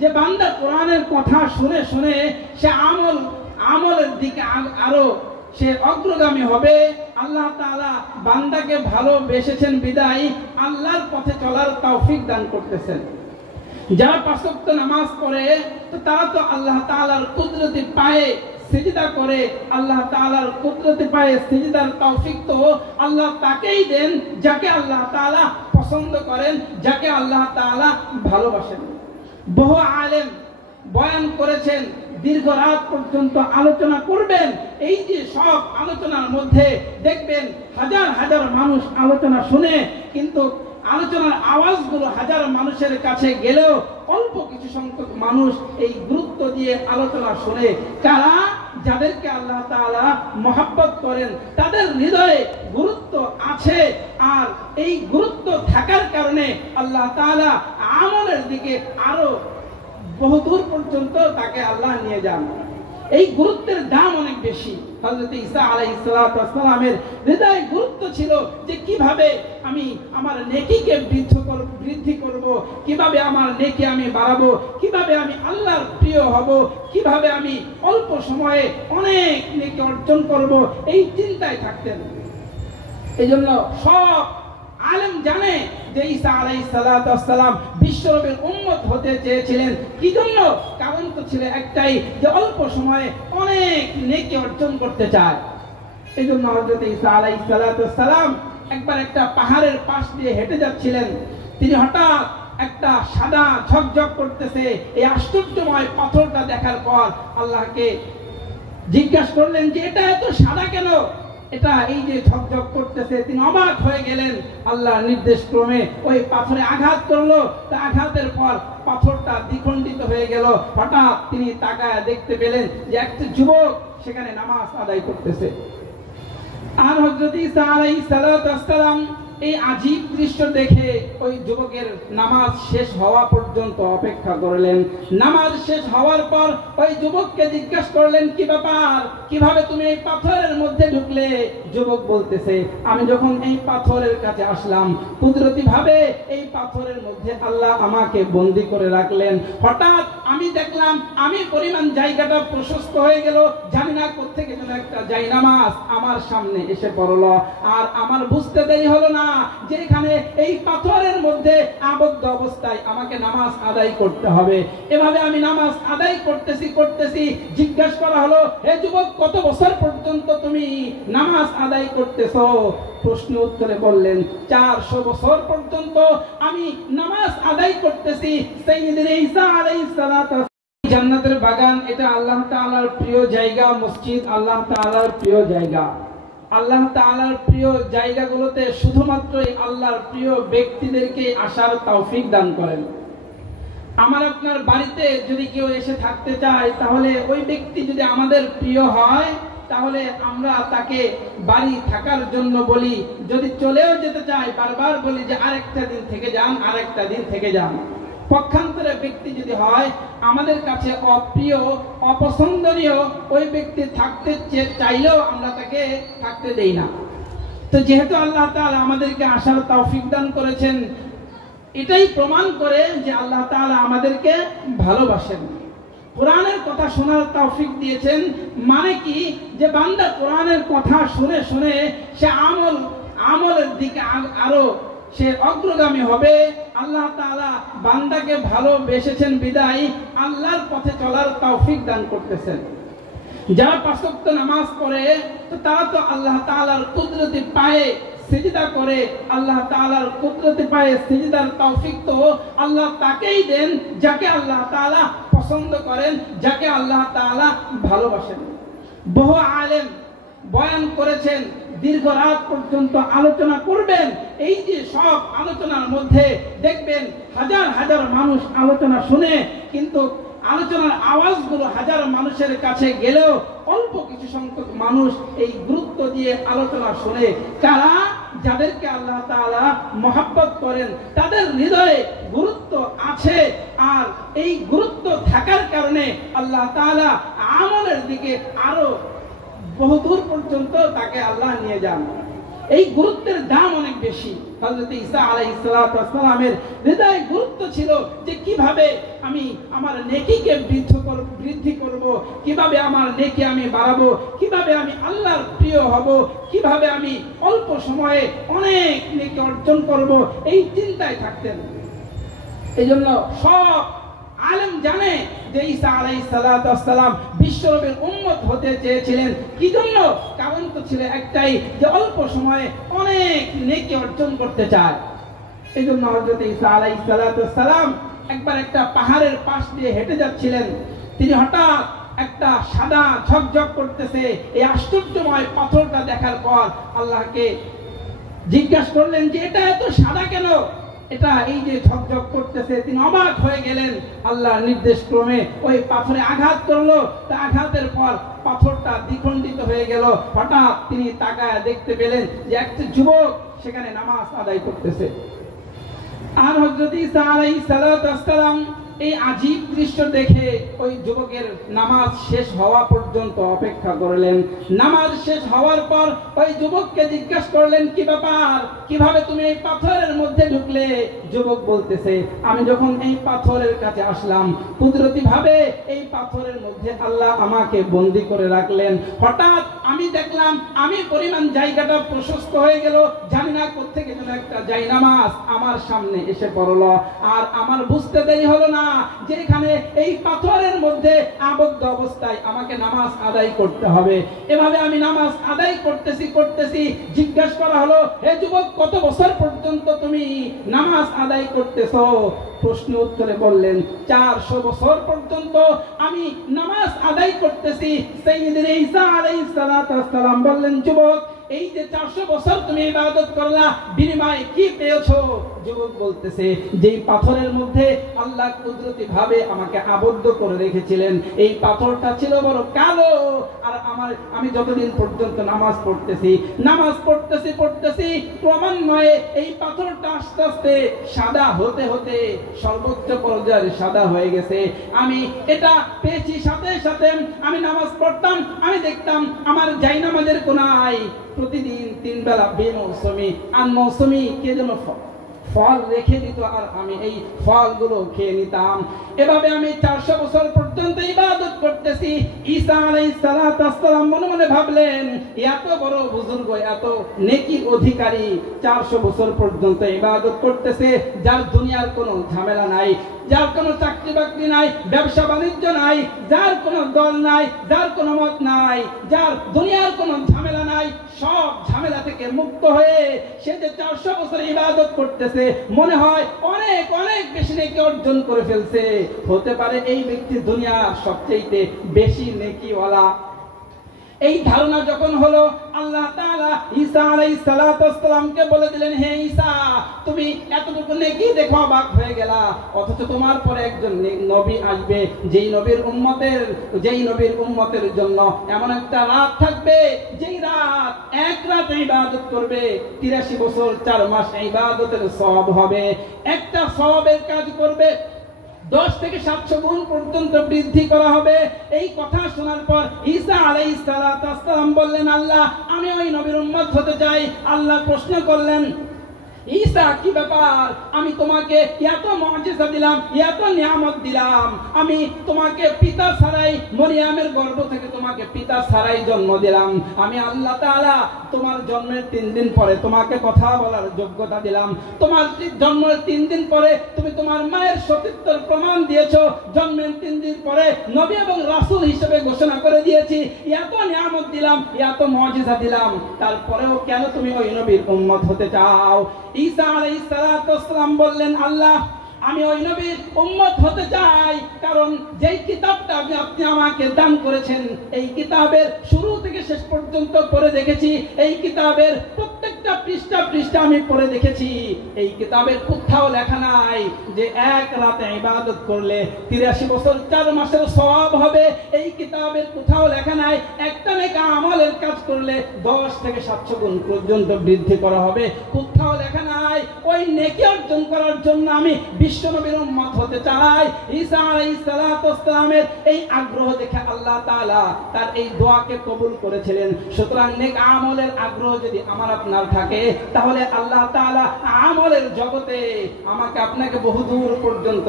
যে বান্দা কোরআনের কথা শুনে শুনে সে আমলের দিকে আরো সে অগ্রগামী হবে। আল্লাহ তাআলা বান্দাকে ভালোবেসেছেন বিদায় আল্লাহর পথে চলার তৌফিক দান করতেছেন। যারা পাঁচ ওয়াক্ত নামাজ পড়ে তো তারা তো আল্লাহ তাআলার কুদরতি পায়ে সিজদা করে, আল্লাহ তাআলার কুদরতি পায়ে সিজদার তৌফিক তো আল্লাহ তাকেই দেন যাকে আল্লাহ তাআলা পছন্দ করেন, যাকে আল্লাহ তাআলা ভালোবাসেন। বহু আলেম বয়ান করেছেন, দীর্ঘ রাত পর্যন্ত আলোচনা করবেন। এই যে সব আলোচনার মধ্যে দেখবেন হাজার হাজার মানুষ আলোচনা শুনে, কিন্তু আলোচনার আওয়াজগুলো হাজার মানুষের কাছে গেলেও অল্প কিছু সংখ্যক মানুষ এই গুরুত্ব দিয়ে আলোচনা শুনে। কারা? যাদেরকে আল্লাহ তাআলা মহব্বত করেন, তাদের হৃদয়ে গুরুত্ব আছে। আর এই গুরুত্ব থাকার কারণে আল্লাহ তাআলা আমলের দিকে আরো বহুদূর পর্যন্ত তাকে আল্লাহ নিয়ে যান। এই গুরুত্বের দাম অনেক বেশি। হযরত ঈসা আলাইহিস সালামের হৃদয়ে গুরুত্ব ছিল যে কিভাবে আমি আমার নেকিকে বৃদ্ধি করব, কিভাবে আমার নেকি আমি বাড়াবো, কিভাবে আমি আল্লাহর প্রিয় হব, কিভাবে আমি অল্প সময়ে অনেক নেকি অর্জন করব, এই চিন্তায় থাকতেন। এজন্য সব আলেম জানে যে ঈসা আলাইহিস সালাম বিশ্বনবীর উম্মত হতে চেয়েছিলেন। কি জন্য? কারণ তো ছিল একটাই, যে অল্প সময়ে অনেক নেকি অর্জন করতে চায়। এই জন্য হযরত ঈসা আলাইহিস সালাম একবার একটা পাহাড়ের পাশ দিয়ে হেঁটে যাচ্ছিলেন। তিনি হঠাৎ একটা সাদা ঝকঝক করতেছে এই আশ্চর্যময় পাথরটা দেখার পর আল্লাহকে জিজ্ঞাসা করলেন যে এটা এত সাদা কেন, এটা এই যে ঝকঝক করতেছে। তিনি অবাক হয়ে গেলেন। আল্লাহর নির্দেশ ক্রমে ওই পাথরে আঘাত করলো। তা আঘাতের পর পাথরটা দ্বিখণ্ডিত হয়ে গেল। হঠাৎ তিনি তাকায় দেখতে পেলেন যে একটা যুবক সেখানে নামাজ আদায় করতেছে। আর হযরত ঈসা আলাইহিস সালাম এই আজীব দৃশ্য দেখে ওই যুবকের নামাজ শেষ হওয়া পর্যন্ত অপেক্ষা করলেন। নামাজ শেষ হওয়ার পর ওই যুবককে জিজ্ঞাসা করলেন, কি ব্যাপার, কিভাবে তুমি এই পাথরের মধ্যে ঢুকলে? যুবক বলতেছে, আমি যখন এই পাথরের কাছে আসলাম, কুদরতি ভাবে এই পাথরের মধ্যে আল্লাহ আমাকে বন্দী করে রাখলেন। হঠাৎ আমি দেখলাম আমি পরিমাণ জায়গাটা প্রশস্ত হয়ে গেল, জানি না কোত্থেকে যেন একটা জায়নামাজ আমার সামনে এসে পড়লো। আর আমার বুঝতে দেরি হলো না যেখানে এই পাথরের মধ্যে আবদ্ধ অবস্থায় আমাকে নামাজ আদায় করতে হবে। এভাবে আমি নামাজ আদায় করতেছি। জিজ্ঞাসা করা হলো, হে যুবক, কত বছর পর্যন্ত তুমি নামাজ আদায় করতেছো? প্রশ্ন উত্তরে বললেন, 400 বছর পর্যন্ত আমি নামাজ আদায় করতেছি। সাইয়্যিদুনা ঈসা আলাইহিস সালাতু জান্নাতের বাগান, এটা আল্লাহ তাআলার প্রিয় জায়গা। মসজিদ আল্লাহ তাআলার প্রিয় জায়গা। আল্লাহ তাআলার প্রিয় জায়গাগুলোতে শুধুমাত্রই আল্লাহর প্রিয় ব্যক্তিদেরকে আসার তৌফিক দান করেন। আমার আপনার বাড়িতে যদি কেউ এসে থাকতে চায়, তাহলে ওই ব্যক্তি যদি আমাদের প্রিয় হয়, তাহলে আমরা তাকে বাড়ি থাকার জন্য বলি। যদি চলেও যেতে চায়, বারবার বলি যে আরেকটা দিন থেকে যান, আরেকটা দিন থেকে যান। পক্ষান্তরে ব্যক্তি যদি হয় আমাদের কাছে অপ্রিয়, অপছন্দনীয়, ওই ব্যক্তি থাকতে চাইলেও আমরা তাকে থাকতে দেই না। তো যেহেতু আল্লাহ তাআলা আমাদেরকে আসার তৌফিক দান করেছেন, এটাই প্রমাণ করে যে আল্লাহ তাআলা আমাদেরকে ভালোবাসেন। কোরআনের কথা শোনার তৌফিক দিয়েছেন, মানে কি? যে বান্দা কোরআনের কথা শুনে শুনে সে আমলের দিকে আরো সে অগ্রগামী হবে। আল্লাহ তাআলা বান্দাকে ভালোবেসেছেন বিদায় আল্লাহর পথে চলার তৌফিক দান করতেছেন। যারা পাঁচ ওয়াক্ত নামাজ পড়ে তো তারা তো আল্লাহ তাআলার কুদরতি পায়ে সিজদা করে, আল্লাহ তাআলার কুদরতি পায়ে সিজদার তৌফিক তো আল্লাহ তাকেই দেন যাকে আল্লাহ তাআলা পছন্দ করেন, যাকে আল্লাহ তাআলা ভালোবাসেন। বহু আলেম বয়ান করেছেন, দীর্ঘ রাত পর্যন্ত আলোচনা করবেন। এই যে সব আলোচনার মধ্যে দেখবেন হাজার হাজার মানুষ আলোচনা শুনে, কিন্তু আলোচনার আওয়াজগুলো হাজার মানুষের কাছে গেলেও অল্প কিছু সংখ্যক মানুষ এই গুরুত্ব দিয়ে আলোচনা শুনে। কারা? যাদেরকে আল্লাহ তাআলা মহব্বত করেন, তাদের হৃদয়ে গুরুত্ব আছে। আর এই গুরুত্ব থাকার কারণে আল্লাহ তাআলা আমলের দিকে আরো বহুদূর পর্যন্ত তাকে আল্লাহ নিয়ে যান। এই গুরুত্বের দাম অনেক বেশি। হযরত ঈসা আলাইহিস সালামের হৃদয়ে গুরুত্ব ছিল যে কিভাবে আমি আমার নেকিকে বৃদ্ধি করব, কিভাবে আমার নেকি আমি বাড়াবো, কিভাবে আমি আল্লাহর প্রিয় হব, কিভাবে আমি অল্প সময়ে অনেক নেকি অর্জন করব, এই চিন্তায় থাকতেন। এই জন্য সব আলেম জানে যে ঈসা আলাইহিস সালাম বিশ্বনবীর উম্মত হতে চেয়েছিলেন। কি জন্য? কারণ তো ছিল একটাই, যে অল্প সময়ে অনেক নেকি অর্জন করতে চায়। এই জন্য হযরত ঈসা আলাইহিস সালাম একবার একটা পাহাড়ের পাশ দিয়ে হেঁটে যাচ্ছিলেন। তিনি হঠাৎ একটা সাদা ঝকঝক করতেছে এই আশ্চর্যময় পাথরটা দেখার পর আল্লাহকে জিজ্ঞাসা করলেন যে এটা এত সাদা কেন, এটা এই যে ঝকঝক করতেছে। তিনি অবাক হয়ে গেলেন। আল্লাহর নির্দেশ ক্রমে ওই পাথরে আঘাত করলো। তা আঘাতের পর পাথরটা দ্বিখণ্ডিত হয়ে গেল। হঠাৎ তিনি তাকায় দেখতে পেলেন যে একটা যুবক সেখানে নামাজ আদায় করতেছে। আর হযরত ঈসা আলাইহিস সালাম এই আজীব দৃশ্য দেখে ওই যুবকের নামাজ শেষ হওয়া পর্যন্ত অপেক্ষা করলেন। নামাজ শেষ হওয়ার পর ওই যুবককে জিজ্ঞাসা করলেন, কি ব্যাপার, কিভাবে তুমি এই পাথরের মধ্যে ঢুকলে? যুবক বলতেছে, আমি যখন এই পাথরের কাছে আসলাম, কুদরতি ভাবে এই পাথরের মধ্যে আল্লাহ আমাকে বন্দী করে রাখলেন। হঠাৎ আমি দেখলাম আমি পরিমাণ জায়গাটা প্রশস্ত হয়ে গেল, জানি না কোত্থেকে যেন একটা জায়নামাজ আমার সামনে এসে পড়লো। আর আমার বুঝতে দেরি হলো না যেখানে এই পাথরের মধ্যে আবদ্ধ অবস্থায় আমাকে নামাজ আদায় করতে হবে। এভাবে আমি নামাজ আদায় করতেছি। জিজ্ঞাসা করা হলো, হে যুবক, কত বছর পর্যন্ত তুমি নামাজ আদায় করতেছো? প্রশ্ন উত্তরে বললেন, 400 বছর পর্যন্ত আমি নামাজ আদায় করতেছি। সাইয়্যিদুনা ঈসা আলাইহিস সালাম বললেন, যুবক, এই যে 400 বছর তুমি ইবাদত করলা, বিনিময়ে কি পেয়েছো? যুবক বলতেছে, যেই পাথরের মধ্যে আল্লাহ কুদরতি ভাবে আমাকে আবদ্ধ করে রেখেছিলেন, এই পাথরটা ছিল বড় কালো। আর আমি যতদিন পর্যন্ত নামাজ পড়তেছি ক্রমান্বয়ে এই পাথরটা আস্তে আস্তে সাদা হতে হতে সর্বোচ্চ পর্যায়ে সাদা হয়ে গেছে। আমি এটা পেয়েছি, সাথে সাথে আমি নামাজ পড়তাম, আমি দেখতাম আমার জায়নামাজের কোনায় প্রতিদিন 3 বেলা বেমৌসুমি আনমৌসুমি কে যেন ফল রেখে দিত, আর আমি এই ফলগুলো খেয়ে নিতাম। এভাবে আমি 400 বছর পর্যন্ত ইবাদত করতেছি। ঈসা আলাইহিস সালাম মনে মনে ভাবলেন, এত বড় বুজুর্গ, এত নেকির অধিকারী 400 বছর পর্যন্ত ইবাদত করতেছে, যার দুনিয়ার কোনো ঝামেলা নাই, যার কোনো চাকরি বাকরি নাই, ব্যবসা বাণিজ্য নাই, যার কোনো দল নাই, যার কোনো মত নাই, যার দুনিয়ার কোনো ঝামেলা নাই, সব ঝামেলা থেকে মুক্ত হয়ে সে যে 400 বছর ইবাদত করতেছে, মনে হয় অনেক অনেক বেশি নেকি অর্জন করে ফেলছে। হতে পারে এই ব্যক্তি দুনিয়ার সবচেয়ে বেশি নেকিওয়ালা। এই ধারণা যখন হলো, আল্লাহ তাআলা ঈসা আলাইহিস সালামকে বলে দিলেন, হে ঈসা, তুমি এতটুকু নেকি দেখো অবাক হয়ে গেলা, অথচ তোমার পরে একজন নবী আসবে, যেই নবীর উম্মতের জন্য এমন একটা রাত থাকবে, যেই রাত এক রাত ইবাদত করবে 83 বছর 4 মাস ইবাদতের সওয়াব হবে। একটা সওয়াবের কাজ করবে 10 থেকে 700 গুণ পর্যন্ত বৃদ্ধি করা হবে। এই কথা শোনার পর ঈসা আলাইহিস সালাম বললেন, আল্লাহ, আমি ওই নবীর উম্মত হতে চাই। আল্লাহ প্রশ্ন করলেন, ঈসা, কি ব্যাপার? আমি তোমাকে এত মুআজিজা দিলাম, এত নিয়ামত দিলাম, আমি তোমাকে পিতা ছাড়াই, মরিয়মের গর্ভ থেকে তোমাকে পিতা ছাড়াই জন্ম দিলাম। আমি আল্লাহ তাআলা তোমার জন্মের 3 দিন পরে তোমাকে কথা বলার যোগ্যতা দিলাম। তোমার জন্মের 3 দিন পরে তুমি তোমার মায়ের সতীত্বের প্রমাণ দিয়েছো। জন্মের 3 দিন পরে নবী এবং রাসূল হিসেবে ঘোষণা করে দিয়েছি। এত নিয়ামত দিলাম, এত মুআজিজা দিলাম, তারপরেও কেন তুমি ওই নবীর উম্মত হতে চাও? ঈসা আলাইহিস সালাম বললেন, আল্লাহ, আমি ওই নবীর উম্মত হতে চাই, কারণ যেই কিতাবটা আপনি আমাকে দান করেছেন, এই কিতাবের শুরু থেকে শেষ পর্যন্ত পড়ে দেখেছি। এই কিতাবের প্রত্যেকটা পৃষ্ঠা আমি পড়ে দেখেছি। এই কিতাবের কোথাও লেখা নাই যে এক রাতে ইবাদত করলে 83 বছর 4 মাসের সওয়াব হবে। এই কিতাবের কোথাও লেখা নাই একটা নেক আমলের কাজ করলে 10 থেকে 700 গুণ পর্যন্ত বৃদ্ধি করা হবে। কোথাও লেখা নাই ওই নেকি অর্জন করার জন্য আমি বিশ্বনবীর উম্মত হতে চাই। ঈসা আলাইহিস সালামের এই আগ্রহ দেখে আল্লাহ তাআলা তার এই দোয়াকে কবুল করেছিলেন। সুতরাং নেক আমলের আগ্রহ যদি আমার আপনার থাকে, তাহলে আল্লাহ তাআলা আমলের জগতে আমাকে আপনাকে বহুদূর পর্যন্ত